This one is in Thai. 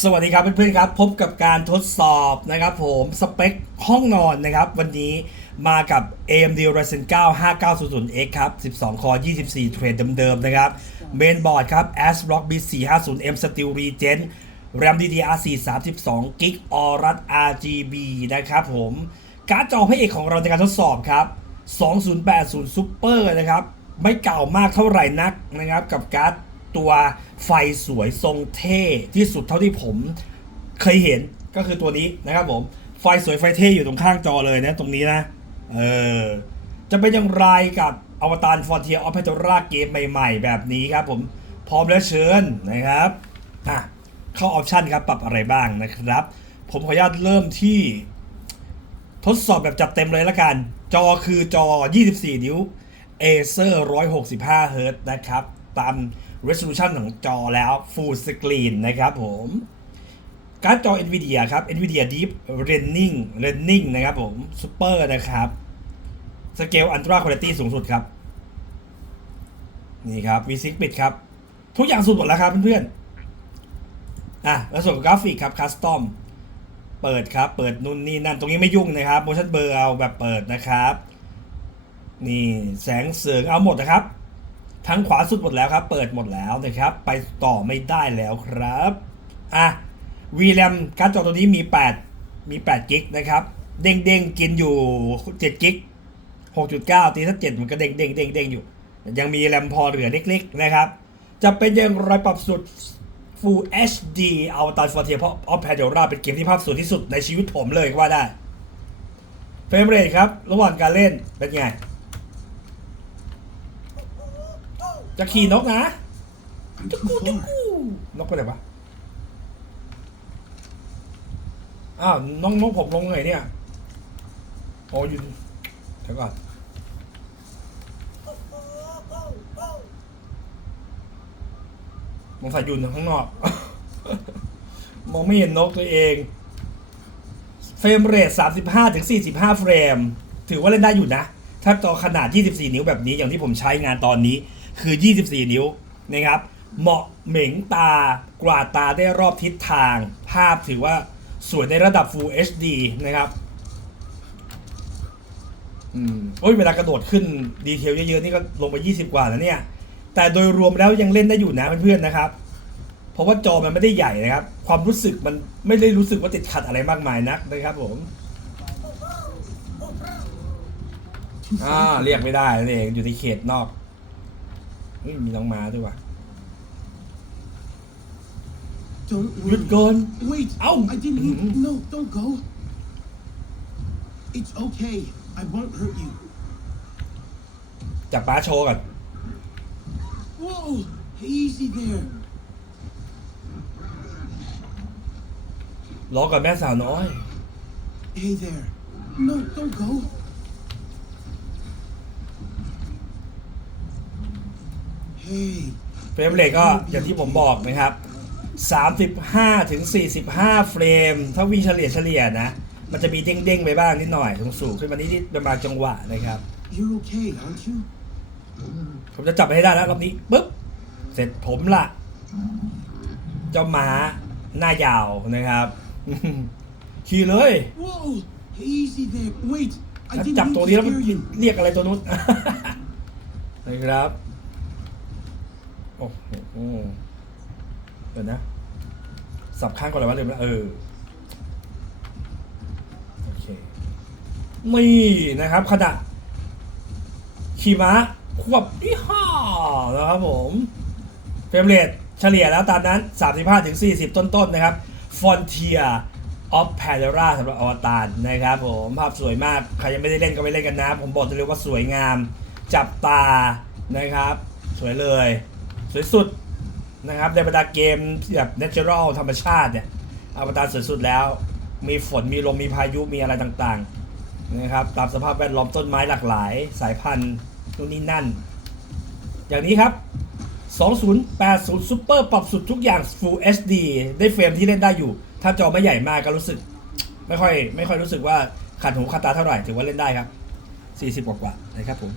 สวัสดีครับเพื่อนๆครับ พบกับการทดสอบนะครับผมสเปคห้องนอนนะครับ วันนี้มากับ AMD Ryzen 9 5900X ครับ 12 คอ 24 เทรดเดิมๆนะครับเมนบอร์ดครับ ASRock B450M Steel Regen RAM DDR4 32 g b Aorus RGB นะครับผมการ์ดจอพระเอกของเราในการทดสอบครับ 2080 Super นะครับ ไม่เก่ามากเท่าไหร่นักนะครับกับการ์ด ตัวไฟสวยทรงเท่ที่สุดเท่าที่ผมเคยเห็นก็คือตัวนี้นะครับผม ไฟสวยไฟเท่อยู่ตรงข้างจอเลยนะตรงนี้นะ เออ จะเป็นอย่างไรกับอวตาร Frontier of Pandora เกมใหม่ๆ แบบนี้ครับผม พร้อมแล้วเชิญนะครับอะเข้าออปชันครับ ปรับอะไรบ้างนะครับ ผมขออนุญาตเริ่มที่ ทดสอบแบบจัดเต็มเลยละกัน จอคือจอ 24 นิ้ว Acer 165 Hz นะครับ ตาม resolution ของจอแล้ว full screen นะครับผมการ์ดจอ NVIDIA ครับ NVIDIA Deep Learning Learning นะครับผม Super นะครับ สเกล Ultra Quality สูงสุดครับ นี่ครับ V6 ปิดครับ ทุกอย่างสุดหมดแล้วครับเพื่อนๆ อะ แล้วส่วนกราฟิกครับ Custom เปิดครับ เปิดนู่นนี่นั่น ตรงนี้ไม่ยุ่งนะครับ motion blur เอาแบบเปิดนะครับ นี่แสงเสริงเอาหมดนะครับ ทั้งขวาสุดหมดแล้วครับ เปิดหมดแล้วนะครับ ไปต่อไม่ได้แล้วครับอะ VRAM การ์ดจอตัวนี้มี 8 มี8กิกนะครับ เด้งเด้งกินอยู่7กิก6.9 ตีถ้า7มันก็เด้งเด้งเด้งเด้งอยู่ ยังมีแรมพอเหลือเล็กๆนะครับ จะเป็นอยังไรปรับสุด Full HD เอาต r Frontier เพราะ of Pandora เป็นเกมที่ภาพสวยที่สุดในชีวิตผมเลยก็ว่าได้ เฟรมเรทครับ ระหว่างการเล่นเป็นไง จะขี่นกนะ I'm จุ too กูจุ far. กูนกไปไหนวะอ้าวน้องนกผมลงไงเนี่ยโอ้ยอยู่เดี๋ยวก่อนมองใส่ยุนข้างนอก มองไม่เห็นนกตัวเอง เฟรมเรท35ถึง45เฟรม ถือว่าเล่นได้อยู่นะ ถ้าจอขนาด 24 นิ้วแบบนี้อย่างที่ผมใช้งานตอนนี้ คือ 24 นิ้วนะครับ เหมาะเหม่งตากวาดตาได้รอบทิศทาง ภาพถือว่าสวยในระดับ Full HD นะครับอืมโอ้ยเวลากระโดดขึ้นดีเทลเยอะๆนี่ก็ลงไป 20 กว่าแล้วเนี่ย แต่โดยรวมแล้วยังเล่นได้อยู่นะเพื่อนๆนะครับ เพราะว่าจอมันไม่ได้ใหญ่นะครับ ความรู้สึกมันไม่ได้รู้สึกว่าติดขัดอะไรมากมายนักนะครับผมอ่าเรียกไม่ได้นั่นเองอยู่ในเขตนอก เฮ้ยมีน้องม้าด้วยว่ะ Don't หยุด worry. ก่อน Wait. Ow. I didn't mean. Mhm. No, don't go. It's okay. I won't hurt you. จับป้าโชว์ก่อน Whoa. Easy there. รอก่อนแม่สาวน้อย Hey there. No, don't go. เฟรมเรทก็อย่างที่ผมบอกนะครับ 35ถึง45 เฟรม ถ้าวิ่งเฉลี่ยเฉลี่ยนะ มันจะมีเด้งๆไปบ้างนิดหน่อยสูงๆขึ้นมานิดๆประมาณจังหวะนะครับ You're okay, aren't you? ผมจะจับไปให้ได้แล้วรอบนี้ปุ๊บ เสร็จผมละเจ้าม้าหน้ายาวนะครับ ขี่เลย Whoa. Easy there. Wait. I แล้ว didn't จับ mean ตัว to นี้แล้วมัน scare you. เรียกอะไรตัวนู้น นะครับ โอ้โหเดี๋ยวนะสับข้างก่อนเลยวะลืมแล้วเออโอเคนี่นะครับขณะขี่ม้าควบอีห่านะครับผมเฟรมเรทเฉลี่ยแล้วตามนั้น 35ถึง40 ต้นๆนะครับ Frontier of Pandora สำหรับอวตารนะครับผมภาพสวยมาก ใครยังไม่ได้เล่นก็ไปเล่นกันนะ ผมบอกเลยว่าสวยงาม จับตานะครับ สวยเลย สวยสุดนะครับในบรรดาเกมแบบ natural ธรรมชาติเนี่ยอวตารสวยสุดแล้ว มีฝนมีลมมีพายุมีอะไรต่างๆนะครับตามสภาพแวดล้อมต้นไม้หลากหลาย สายพันธุ์นู่นนี่นั่น อย่างนี้ครับ 2080 Super ปรับสุดทุกอย่าง Full HD ได้เฟรมที่เล่นได้อยู่ ถ้าจอไม่ใหญ่มากก็รู้สึก ไม่ค่อยไม่ค่อยรู้สึกว่าขัดหูขัดตาเท่าไหร่ถือว่าเล่นได้ครับ 40 กว่าๆนะครับผม